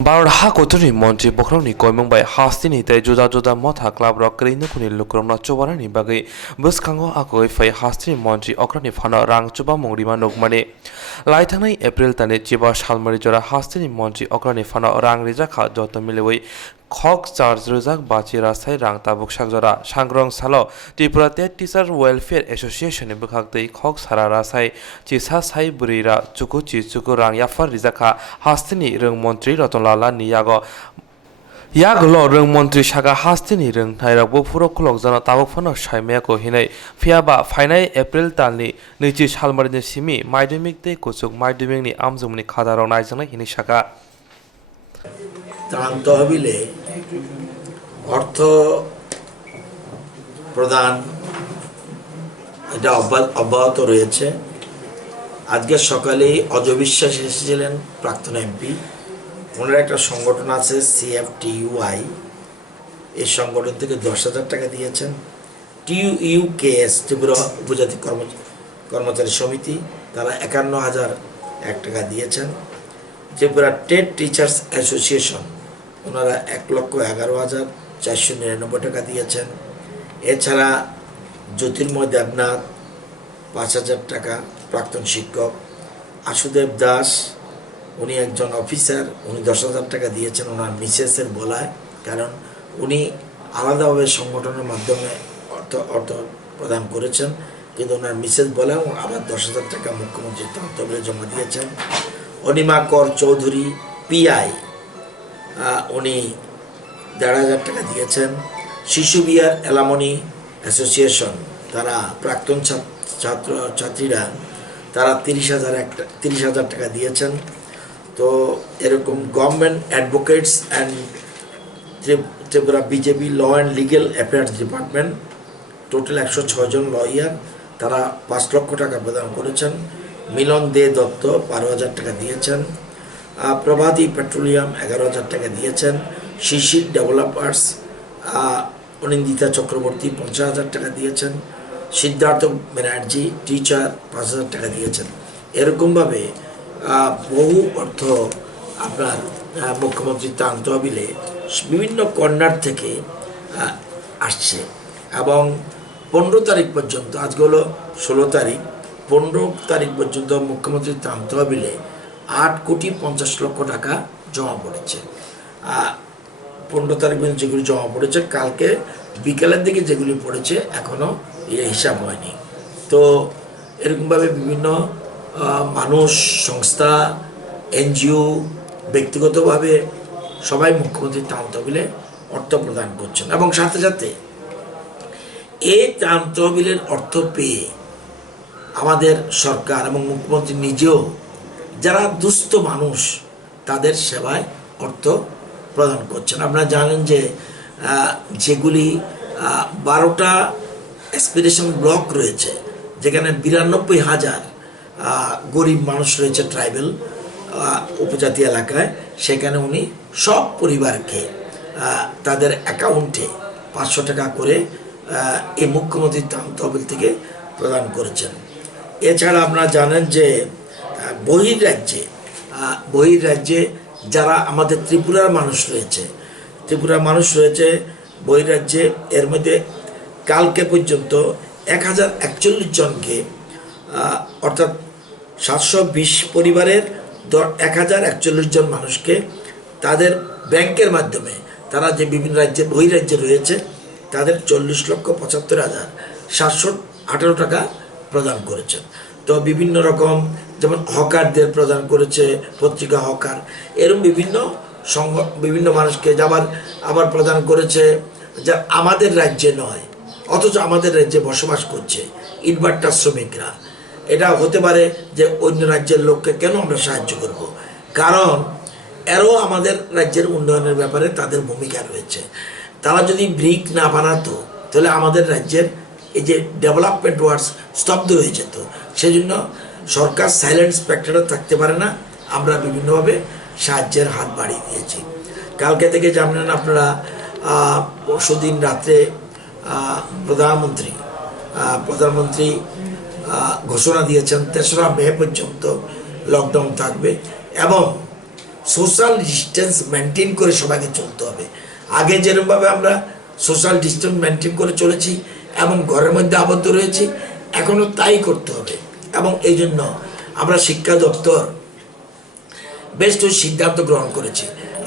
Bharat Hakotorni Montri Bokhorokni Koimung by Hasteni te Juda Motharok Krinukuni Lukrom Chobarani Bagi Buskango Akoi Fai Hasteni Montri Okrani Fana Rang Chuba Murima Nukmani Laitanai April Tane Chiba Shalmari Jora Hasteni Montri Okrani Fana Rang Rizaka Jota Mileway Cox Charge Rizak Bachi Rasai Rang Tabuk Shakjora Shangrong Salo Tripura Teacher Welfare Association Bukakte Cox Hararasai Chisa Sai Burira Chukuchi Chukurang Yafar Rizaka Hasteni Rung Montri Rotonlala Niyago Yaglo Rung Montri Shaka Hasteni Rung Naira Bokhorok Zana Tabuk Fano Shaimeko Hine Fiaba Finai April Tani Nichi Shalmarin Simi Maidumik de Kusuk Maidumini Amzumni Kadaro Naizana Hini Shaka তহবিলে অর্থ প্রদান এটা অব্যাহত রয়েছে। আজকে সকালে অজবিশ্বাস এসেছিলেন প্রাক্তন এমপি। ওনার একটা সংগঠন আছে CFTUI, এই সংগঠন থেকে 10,000 টাকা দিয়েছেন। TUKS ত্রিপুরা উপজাতি কর্মচারী সমিতি তারা 51,001 টাকা দিয়েছেন। ত্রিপুরা টেট টিচার্স অ্যাসোসিয়েশন ওনারা 1,11,499 টাকা দিয়েছেন। এছাড়া জ্যোতির্ময় দেবনাথ 5,000 টাকা, প্রাক্তন শিক্ষক। আশুদেব দাস উনি একজন অফিসার, উনি 10,000 টাকা দিয়েছেন ওনার মিসেসের বলায়, কারণ উনি আলাদাভাবে সংগঠনের মাধ্যমে অর্থ প্রদান করেছেন, কিন্তু ওনার মিসেস বলায় আবার 10,000 টাকা মুখ্যমন্ত্রীর তহবিলে জমা দিয়েছেন। অনিমা কর চৌধুরী PI উনি 1,500 টাকা দিয়েছেন। শিশু বিহার এলামনি অ্যাসোসিয়েশন তারা প্রাক্তন ছাত্রীরা তারা 30,000 টাকা দিয়েছেন। তো এরকম government advocates and Tripura BJP law and legal affairs department total 106 জন লয়ার তারা 5 লক্ষ টাকা প্রদান করেছেন। মিলন দে দত্ত 12,000 টাকা দিয়েছেন। প্রভাতী পেট্রোলিয়াম 11,000 টাকা দিয়েছেন। শিশির ডেভেলপার্স অনিন্দিতা চক্রবর্তী 50,000 টাকা দিয়েছেন। সিদ্ধার্থ ব্যানার্জি টিচার 5,000 টাকা দিয়েছেন। এরকমভাবে বহু অর্থ আপনার মুখ্যমন্ত্রী ত্রাণ তহবিলে বিভিন্ন কর্নার থেকে আসছে এবং 15 তারিখ পর্যন্ত, আজকে হলো 16 তারিখ, 15 তারিখ পর্যন্ত মুখ্যমন্ত্রী ত্রাণ তহবিলে 8,50,00,000 টাকা জমা পড়েছে। 15 তারিখ পর্যন্ত যেগুলি জমা পড়েছে, কালকে বিকেলের দিকে যেগুলি পড়েছে এখনও হিসাব হয়নি। তো এরকমভাবে বিভিন্ন মানুষ, সংস্থা, NGO, ব্যক্তিগতভাবে সবাই মুখ্যমন্ত্রী ত্রাণ তহবিলে অর্থ প্রদান করছেন এবং সাথে সাথে এই ত্রাণ তহবিলের অর্থ পেয়ে আমাদের সরকার এবং মুখ্যমন্ত্রী নিজেও যারা দুস্থ মানুষ তাদের সেবায় অর্থ প্রদান করছেন। আপনারা জানেন যে যেগুলি 12টা অ্যাসপিরেশন ব্লক রয়েছে, যেখানে 92,000 গরিব মানুষ রয়েছে ট্রাইবেল উপজাতি এলাকায়, সেখানে উনি সব পরিবারকে তাদের অ্যাকাউন্টে 500 টাকা করে এই মুখ্যমন্ত্রী ত্রাণ তহবিল থেকে প্রদান করেছেন। এছাড়া আপনারা জানেন যে বহির্রাজ্যে যারা আমাদের ত্রিপুরার মানুষ রয়েছে বহির্রাজ্যে, এর মধ্যে কালকে পর্যন্ত 1,041 জনকে, অর্থাৎ 720 পরিবারের 1,041 জন মানুষকে তাদের ব্যাংকের মাধ্যমে তারা যে বিভিন্ন বহির্রাজ্যে রয়েছে তাদের 40,75,718 টাকা প্রদান করেছেন। তো বিভিন্ন রকম, যেমন হকারদের প্রদান করেছে, পত্রিকা হকার, এরকম বিভিন্ন মানুষকে আবার প্রদান করেছে যা আমাদের রাজ্যে নয়, অথচ আমাদের রাজ্যে বসবাস করছে, ইটভাটা শ্রমিকরা। এটা হতে পারে যে অন্য রাজ্যের লোককে কেন আমরা সাহায্য করব, কারণ এরও আমাদের রাজ্যের উন্নয়নের ব্যাপারে তাদের ভূমিকা রয়েছে। তারা যদি ব্রিক না বানাতো তাহলে আমাদের রাজ্যের এই যে ডেভেলপমেন্ট ওয়ার্কস স্তব্ধ হয়ে যেত। সেই জন্য সরকার সাইলেন্ট স্পেক্টারে থাকতে পারে না, আমরা বিভিন্নভাবে সাহায্যের হাত বাড়িয়ে দিয়েছি। কালকে থেকে জানেন আপনারা, পরশুদিন রাত্রে প্রধানমন্ত্রী ঘোষণা দিয়েছেন 3রা মে পর্যন্ত লকডাউন থাকবে এবং সোশ্যাল ডিস্টেন্স মেনটেন করে সবাইকে চলতে হবে। আগে যেরকমভাবে আমরা সোশ্যাল ডিস্টেন্স মেনটেন করে চলেছি এবং ঘরের মধ্যে আবদ্ধ রয়েছি, এখনও তাই করতে হবে। এবং এই জন্য আমরা শিক্ষা দপ্তর বেশ কিছু সিদ্ধান্ত গ্রহণ করেছি।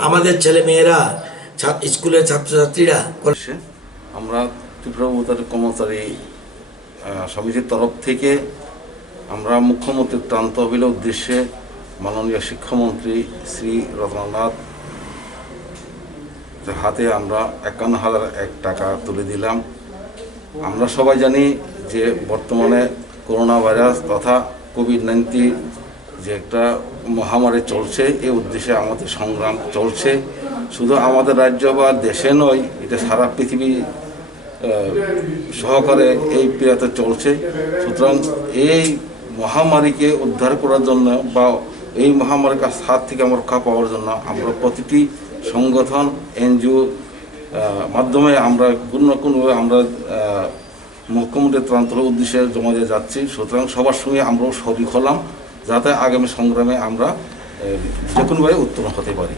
আমাদের ছেলে মেয়েরা, স্কুলের ছাত্রছাত্রীরা, আমরা ত্রিপুরা কর্মচারী সমিতির তরফ থেকে আমরা মুখ্যমন্ত্রীর ত্রাণ তহবিলের উদ্দেশ্যে মাননীয় শিক্ষামন্ত্রী শ্রী রতননাথ হাতে আমরা 51,001 টাকা তুলে দিলাম। আমরা সবাই জানি যে বর্তমানে করোনা ভাইরাস তথা কোভিড-19 যে একটা মহামারী চলছে, এই উদ্দেশ্যে আমাদের সংগ্রাম চলছে। শুধু আমাদের রাজ্য বা দেশে নয়, এটা সারা পৃথিবী সহকারে এই ক্রিয়াতে চলছে। সুতরাং এই মহামারীকে উদ্ধার করার জন্য বা এই মহামারীর হাত থেকে আমরা রক্ষা পাওয়ার জন্য আমরা প্রতিটি সংগঠন, এনজিও মাধ্যমে আমরা কোনো না কোনোভাবে আমরা মুখ্যমন্ত্রীর ত্রাণ তহবিলের উদ্দেশ্যে জমা দিয়ে যাচ্ছি। সুতরাং সবার সঙ্গে আমরাও শরিক হলাম, যাতে আগামী সংগ্রামে আমরা যে কোনোভাবে উত্তীর্ণ হতে পারি।